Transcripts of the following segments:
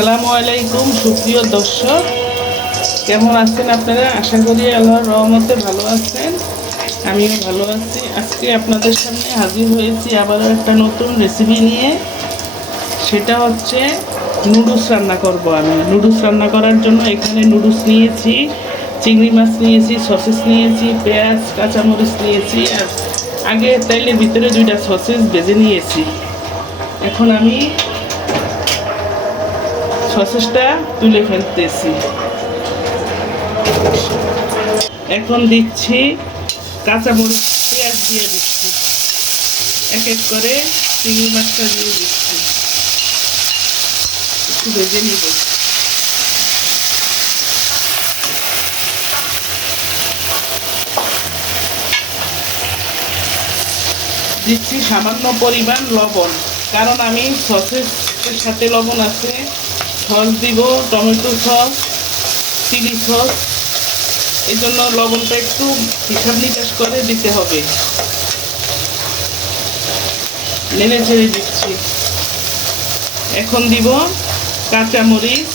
আসসালামু আলাইকুম সুপ্রিয় দর্শক, কেমন আছেন আপনারা? আশা করি আল্লাহর রহমতে ভালো আছেন। আমিও ভালো আছি। আজকে আপনাদের সামনে হাজির হয়েছি আবারও একটা নতুন রেসিপি নিয়ে। সেটা হচ্ছে নুডলস রান্না করব। আমি নুডলস রান্না করার জন্য এখানে নুডলস নিয়েছি, চিংড়ি মাছ নিয়েছি, সসেস নিয়েছি, পেঁয়াজ, কাঁচামরিচ নিয়েছি, আর আগে তেলের ভিতরে 2টা সসেস ভেজে নিয়েছি। এখন আমি সসেসটা তুলে ফেলতেছি। এখন দিচ্ছি কাঁচামরিচ, পেঁয়াজ দিয়ে দিচ্ছি, এক এক করে চিংড়ি মাছটা দিয়ে দিচ্ছি, একটু ভেজে নিব। দিচ্ছি সামান্য পরিমাণ লবণ, কারণ আমি সসেসের সাথে লবণ আছে। সস দিব, টমেটো সস, চিলি সস, এই জন্য লবণটা একটু হিসাব নিকাশ করে দিতে হবে। নেড়ে ছেড়ে দিচ্ছি। এখন দিব কাঁচামরিচ,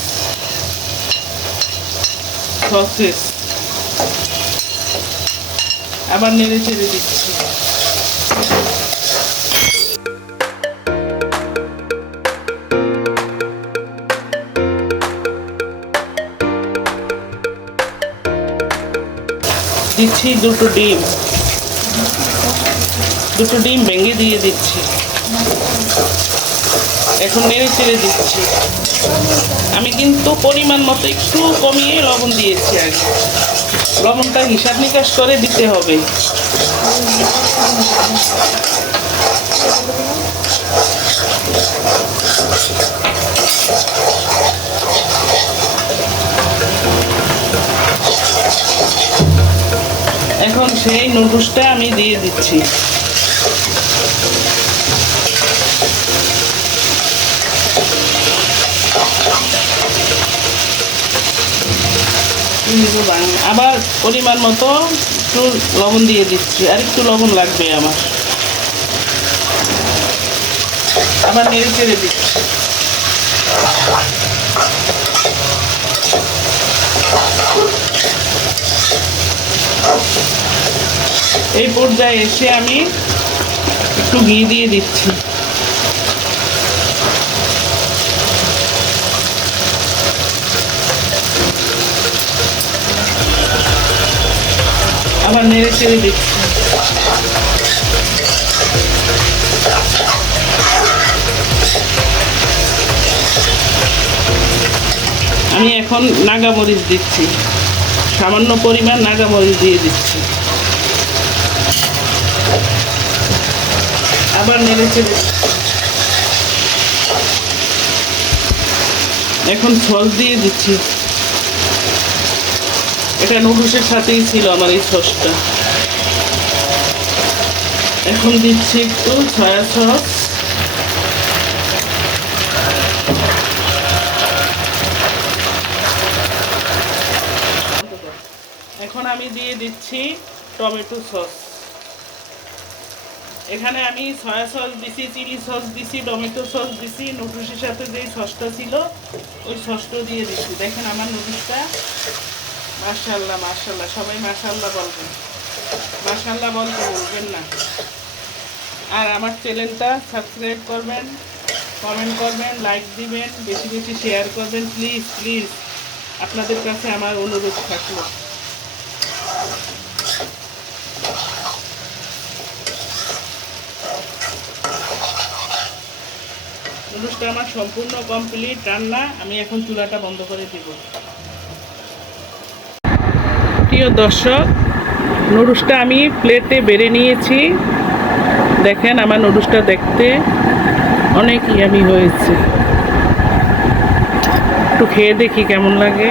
সসেস, আবার নেড়ে ছেড়ে দিচ্ছি। দিচ্ছি দুটো ডিম ভেঙে দিয়ে দিচ্ছি। এখন নেড়ে ছেড়ে দিচ্ছি। আমি কিন্তু পরিমাণ মতো একটু কমিয়ে লবণ দিয়েছি আগে। লবণটা হিসাব নিকাশ করে দিতে হবে। এখন সেই নুডলসটা আমি দিয়ে দিচ্ছি। আবার পরিমাণ মতো একটু লবণ দিয়ে দিচ্ছি, আর একটু লবণ লাগবে আমার। আবার নেড়ে চেড়ে দিচ্ছি। এই পর্যায়ে এসে আমি একটু ঘি দিয়ে দিচ্ছি। আবার নেড়ে চেড়ে দিচ্ছি। আমি এখন নাগামরিচ দিচ্ছি, সামান্য পরিমাণ নাগামরিচ দিয়ে দিচ্ছি। আবার নেড়ে চেড়ে এখন সস দিয়ে দিচ্ছি। এটা নুডলসের সাথেই ছিল আমার এই সসটা। এখন দিচ্ছি একটু সয়া সস, এখন আমি দিয়ে দিচ্ছি টমেটো সস। এখানে আমি সয়া সস দিছি, চিলি সস দিছি, টমেটো সস দিছি, নুডলসের সাথে যেই সসটা ছিল ওই সসটা দিয়ে দিচ্ছি। দেখেন আমার নুডলসটা মাশাআল্লাহ মাশাআল্লাহ, সবাই মাশাআল্লাহ বলবেন, মাশাআল্লাহ বলতে বলবেন না। আর আমার চ্যানেলটা সাবস্ক্রাইব করবেন, কমেন্ট করবেন, লাইক দিবেন, বেশি বেশি শেয়ার করবেন। প্লিজ প্লিজ আপনাদের কাছে আমার অনুরোধ থাকলো। নুডলসটা আমার সম্পূর্ণ কমপ্লিট রান্না। আমি এখন চুলাটা বন্ধ করে দিব। প্রিয় দর্শক, নুডলসটা আমি প্লেটে বেড়ে নিয়েছি। দেখেন আমার নুডলসটা দেখতে অনেক ইয়ামি হয়েছে। একটু খেয়ে দেখি কেমন লাগে।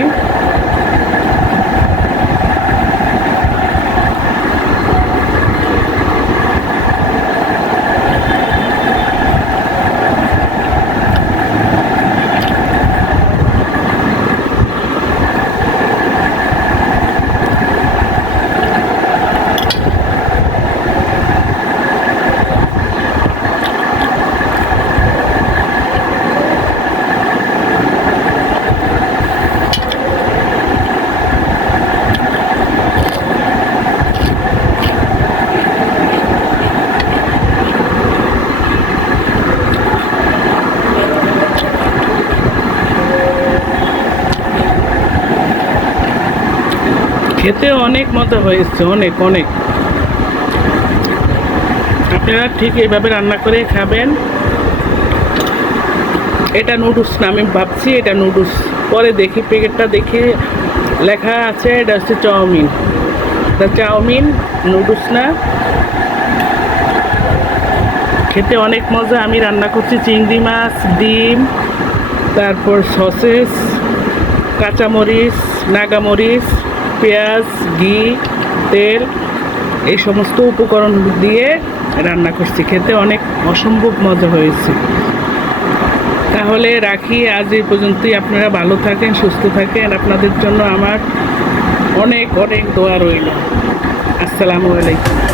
খেতে অনেক মজা হয়েছে, অনেক অনেক। আপনারা ঠিক এইভাবে রান্না করে খাবেন। এটা নুডলস না, আমি ভাবছি এটা নুডলস, পরে দেখি প্যাকেটটা দেখে লেখা আছে এটা হচ্ছে চাউমিন। এটা চাউমিন, নুডলস না। খেতে অনেক মজা। আমি রান্না করছি চিংড়ি মাছ, ডিম, তারপর সসেস, কাঁচামরিচ, নাগামরিচ, পেঁয়াজ, ঘি, তেল, এই সমস্ত উপকরণ দিয়ে রান্না করছি। খেতে অনেক অসম্ভব মজা হয়েছে। তাহলে রাখি, আজ এই পর্যন্তই। আপনারা ভালো থাকেন, সুস্থ থাকেন। আপনাদের জন্য আমার অনেক অনেক দোয়া রইল। আসসালামু আলাইকুম।